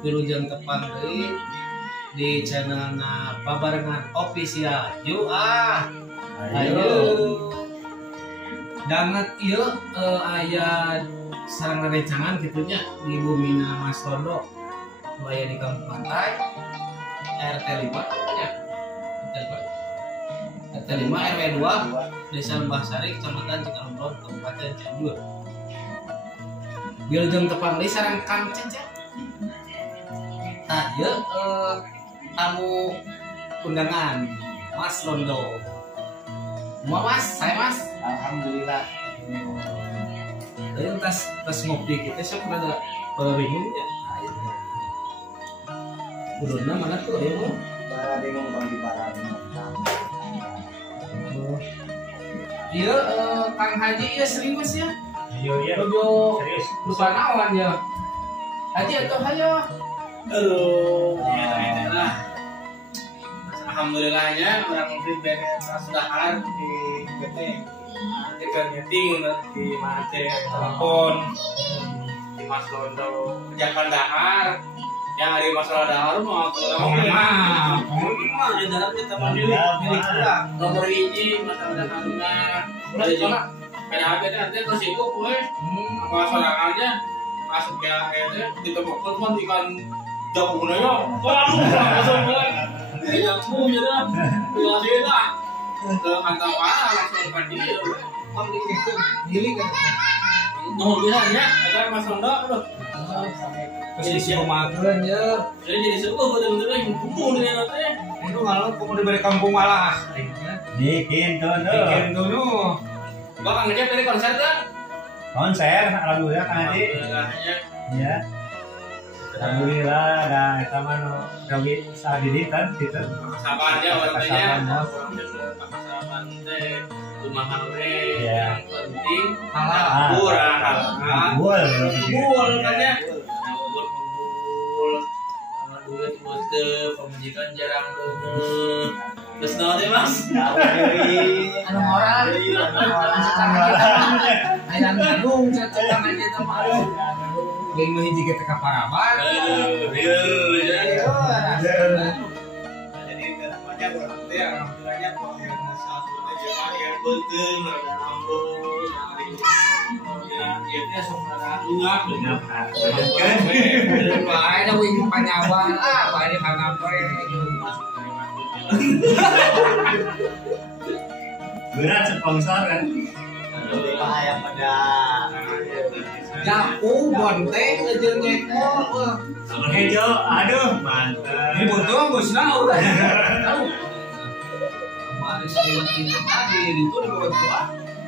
Wilujeng tepang deui di channelna Pabarengan Official. Yuk ayo danget ieu aya sareng rerencangan kitunya di Bumina Mas Tondo aya di Kampung Pantai RT 5 nya RT 5 RW 2 Desa Lembah Sari Kecamatan Cikalongron Kabupaten Cianjur. Wilujeng tepang deui sareng Kang Cecep. Tah ieu tamu undangan Mas Londo. Mau Mas, saya Mas. Alhamdulillah. Dari tas ngopi kita sih ada peringin ya. Udahnya mana tuh ya Bu? Baringung Bang di Barangan. Iya, Kang Haji iya serius ya. Iya. Logo Serius. lupa nawan ya. Haji atau hayo? Aduh. Ya lah. Alhamdulillahnya orang pribadi sudahan di PT kita nyeting di mate telepon di Mas Londo kerjakan dahar yang hari masalah dahar mau ke mah ya dahar kita mandiri milik kita nomor hiji masalah daharnya mulai cuma PDHP itu artinya terus sibuk gue apa sorangannya masuk PDHP ditepuk pun ikan jauh gunanya waduh langsung gue yang punya dah, biasa dah. Kalau kata parah langsung kan dia, kamu itu giling kan? Nomor bilangnya, ada Mas Londo, aduh. Jadi siapa makan ya? Jadi sebuah betul-betul yang kumpul dengan nanti. Itu kalau kamu diberi kampung malah. Bikin Bikin dulu. Bakal ngejep dari konser kan? konser, alhamdulillah kan Adi. Iya. Alhamdulillah ada sama no kami saat ini kan kita Sabar aja warnanya. Sabar teh kumaha we yang penting Halal. kurang Bul bul kan ya. Bul duit buat pemajikan jarang terus nanti Mas. Anu orang. Ayam jagung cocok aja sama lu. Lain mah hiji kita kaparaban. Jadi namanya orang teh alhamdulillahnya kalau yang satu jemaah yang penting mereka ampun ya itu saudara luak Kan bae da wing panyawan bae di kana bae. berat sponsor kan. Alhamdulillah yang pada Japu bonteng jeung nyekol. Sama Hejo, aduh mantap. Ini bontong bosna udah. Kemarin saya ini tadi itu di bawah tua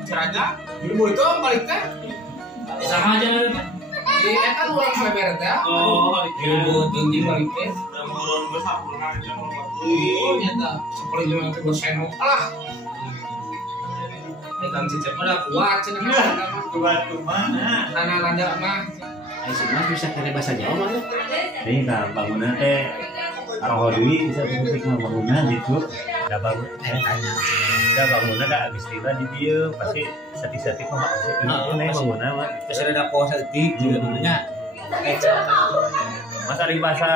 ceraga. Ini bontong balik teh. sama aja Ini kan orang seber teh. oh Ini bontong di balik teh. turun besar turun aja Oh nyata seperti yang kita seno lah. Kang Cecep udah kuat cenah mah. Buat kemana? Nanda mah. Ayo semua bisa kena bahasa Jawa mah. Ini kan bangunan teh Aroh duit bisa titik bangunan gitu. Udah bagus. Tanya. Udah bangunan dah habis tiba di dia pasti sati-sati mah pasti ini bangunan mah. Terus ada pos etik juga dulunya. Mas ari bahasa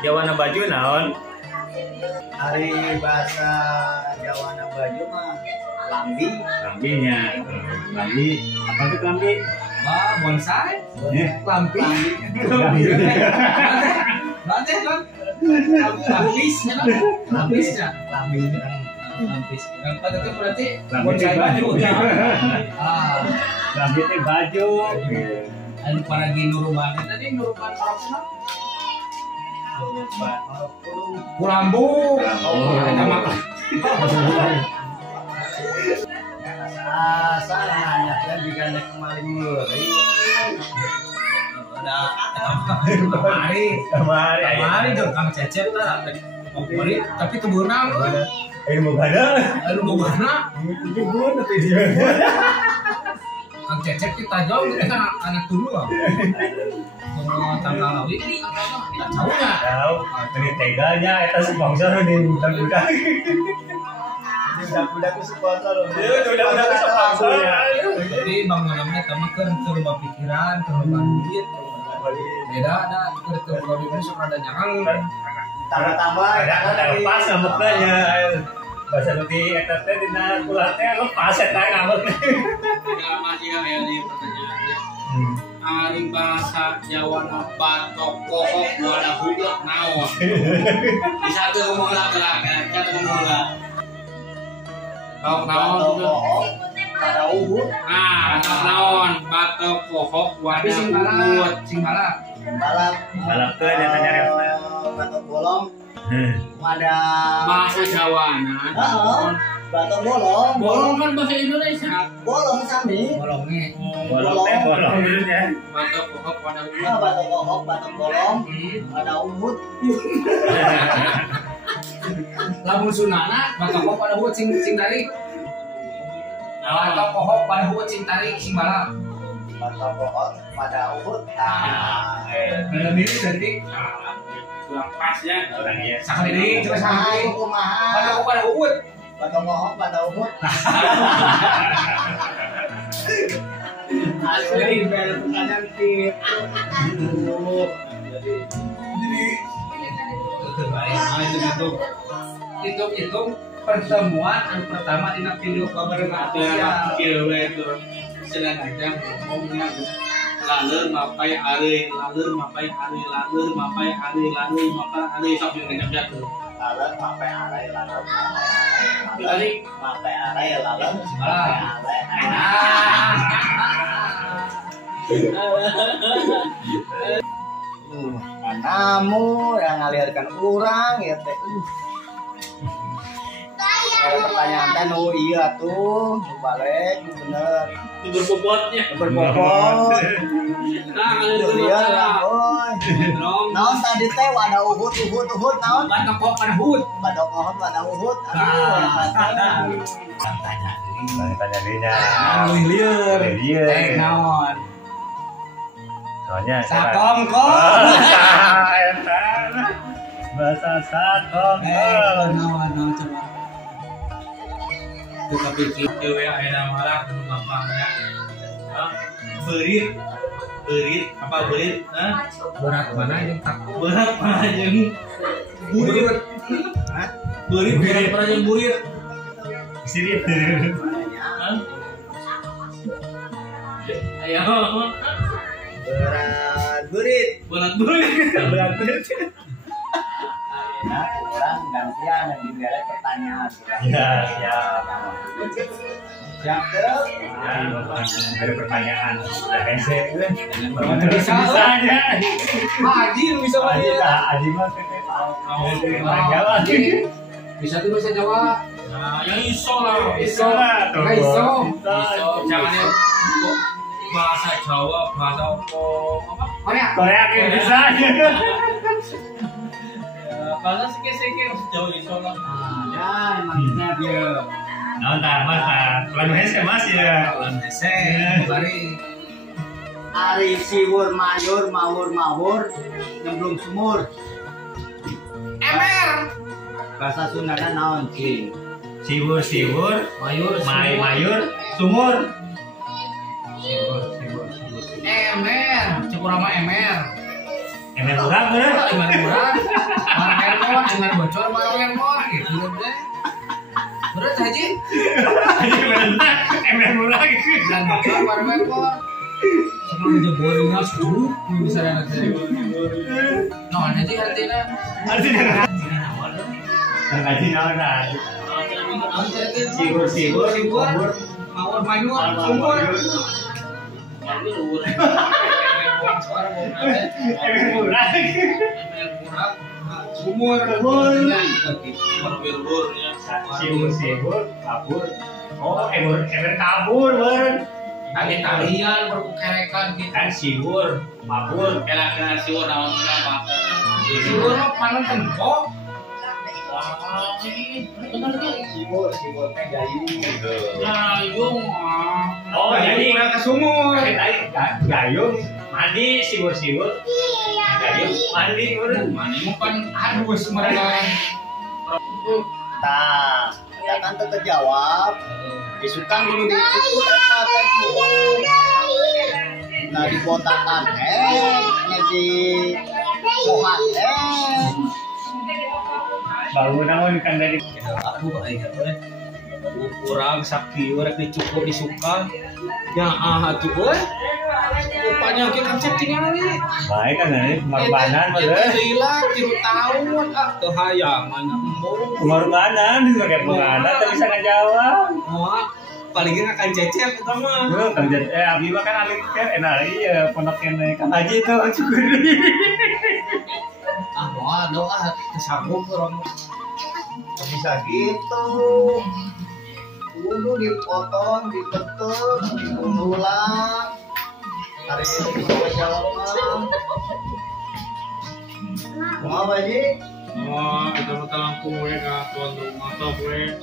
Jawa na baju naon? hari bahasa Jawa na baju mah lambi. Lambinya. Lambi apa itu lambi? Wah, bonsai. Lampi. Bante kan. Lapisnya kan. Lapisnya. Lampis. Yang pada itu berarti bonsai baju. Lambi itu baju. Anu para ginurubane tadi nuruban korupsi. Kulambu. Ada makan. Salah nanya kan jika nek kemarin ngeri. Kemari dong Kang Cecep lah. Kemari tapi keburang. Ilmu badal. Lalu bagaimana? Itu pun tapi dia. Kang Cecep kita jauh kita kan anak dulu ah. Mau tanggal lawi kita tahu nggak? Tahu. Ini teganya eta sponsor di budak-budak. Budak-budak ku sponsor. Budak-budak sponsor. Jadi bang namanya teman kan terubah pikiran, terubah duit, beli. Beda ada itu produk ini suka ada nyarang. Tambah-tambah Ada lepas rambutnya. Bahasa nanti etatnya dina kulatnya lepas eta ngambek. Ya masih ya di pertanyaannya. Ari bahasa Jawa na batok kohok wadah hudok naon. Bisa tuh ngomong lah kita ngomong lah. Kau naon tuh? pada uhud. Nah, naon batok kohok wadah hudok. Singhala. Balap. Balap tuh ada tanya Batok bolong. Ada Bahasa Jawa nah. batok bolong. Bolong kan bahasa Indonesia. Bolong sami. Bolongnya. bolong dulunya. Batok kohok wadah hudok. Nah, batok kohok, batok bolong. Ada uhud. Lamun sunana batok kohok pada hut sing dari. Batok kohok pada hut sing tarik sing balap. Batok kohok pada uhud. Dalam diri detik. Kurang pas ya. Orangnya. Sakali deui coba sakali. Kumaha? Batok kohok pada hut. Batok kohok pada uhud. Asli bel pertanyaan tip. Itu pertemuan yang pertama di video babarengan Ada kieu we itu. Selanjutnya ngomongnya laleur mapai ari, laleur mapai ari, laleur mapai ari, laleur mapai ari sok ngejak jatuh. Lalat mape arai lalat. Tadi Mape arai lalat. Namu yang ngalirkan orang ya teh. Ada pertanyaan teh nu iya tuh, nu balik, nu bener. berbobotnya. Berbobot. Nah, kalau Tuh itu liar mah lah, boy. dong. Naon tadi teh wadah uhud naon? batok kohok pada hut. Batok kohon wadah uhud. Tanya dirinya. Lieur. Dia. Naon? Soalnya Sakongkol. Bahasa sakongkol. Naon coba. Kita pikir kieu we aya marah gampang ya. Berit apa berit? Berat mana yang takut? Berat mana jeung burit? Berit berat mana jeung burit? Sirip. Ayo. Berat burit. Berat burit. Berat. Nah, orang gantian yang diberi pertanyaan. Ya, ya. Siap tuh. Ada pertanyaan. Udah hese. Bisanya. Haji lu bisa Aji mah orang Jawa. Bisa tuh bahasa Jawa. Nah, yang iso lah. Iso. Nggak iso. Jangan yang bahasa Jawa, bahasa apa? Korea Korea bisa. Bahasa sikit-sikit Jawa iso lah. Ya, emangnya dia. Nah, mas, lalu hese mas ya. Lan hese bari. Ari siwur mayur mawur nyemplung sumur. Emer. Bahasa Sundana naon cing? Siwur, Mayur. mayur, sumur. Emer. Cikurama emer. Emer murah bener. Emer murah. Marang ermor, emer bocor, marang ermor. Gitu deh. Berat Haji. Emer murah gitu. Dan bocor, marang ermor. Sebelum jeborinnya suruh bisa anak saya. Nah, jadi artinya. Artinya ngaji naon nah. Siwur, Mawar mayur, sumur. Emer murah. Sumur. Siwur, kabur. Oh, emer kabur bener. Lagi talian berkerekan gitu. Kan siwur, kabur. Kira-kira siwur naon apa? Sumur mah panen tembok. Siwur teh gayu. Gayung. Oh, jadi ke sumur. gayung mandi siwur-siwur. Gayung mandi bener. Mani mau kan harus mereka. Tah, ya kan teu terjawab. Disukan dulu di nah dibotakan di Tuhan Bangun naon kan dari Aku aja kurang sakit orang dicukur disuka ya atuh we rupanya oke konsep tinggal nih baik kan ini pengorbanan padahal gila 3 tahun teu hayang nya embung pengorbanan itu kayak pengorbanan tapi bisa ngejawab paling akan cecep eta mah kerja abi mah kan alit kan enak iya pondok kene kan aja itu cukur moal doa kesanggup orang bisa gitu kudu dipotong dipetek diundulan hari ini kita jawab mau apa Ji? Kita minta langsung we ka tuan rumah sok we.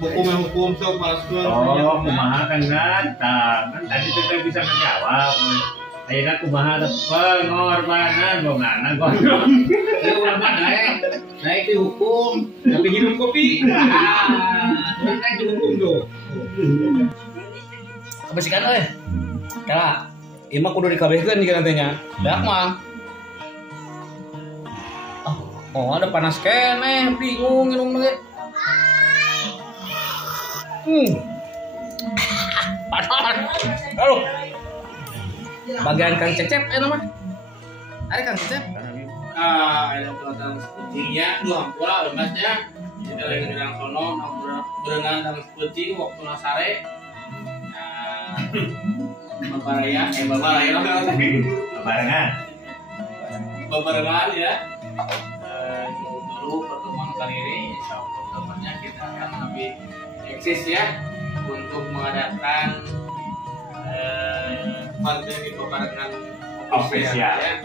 Hukum sok pas tuan. oh kumaha kan kan tadi kita bisa menjawab ayeuna kumaha pengorbanan bongana gondong ya ulah naik di hukum tapi hidup kopi udah naik di hukum tuh kebersihan kala ieu mah kudu dikabehkeun jika nantinya beak mah oh ada panas keneh bingung minum ge panas aduh bagian Kang Cecep mah ada Kang Cecep Ada pelatihan kucing ya, dua ampura lemasnya. Kita lagi bilang sono, berenang dan kucing waktu nasare. Babaraya lah kan? Babarengan ya. Dulu pertemuan kali ini, insya Allah temannya kita akan lebih eksis ya untuk mengadakan materi babarengan Official. ya.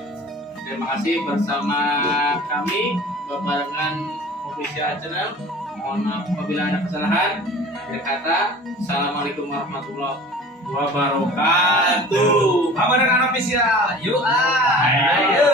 Terima kasih bersama kami Babarengan Official Channel. Mohon maaf apabila ada kesalahan. Akhir kata, Assalamualaikum warahmatullahi wabarakatuh. Babarengan Official. Yuk. Ayo.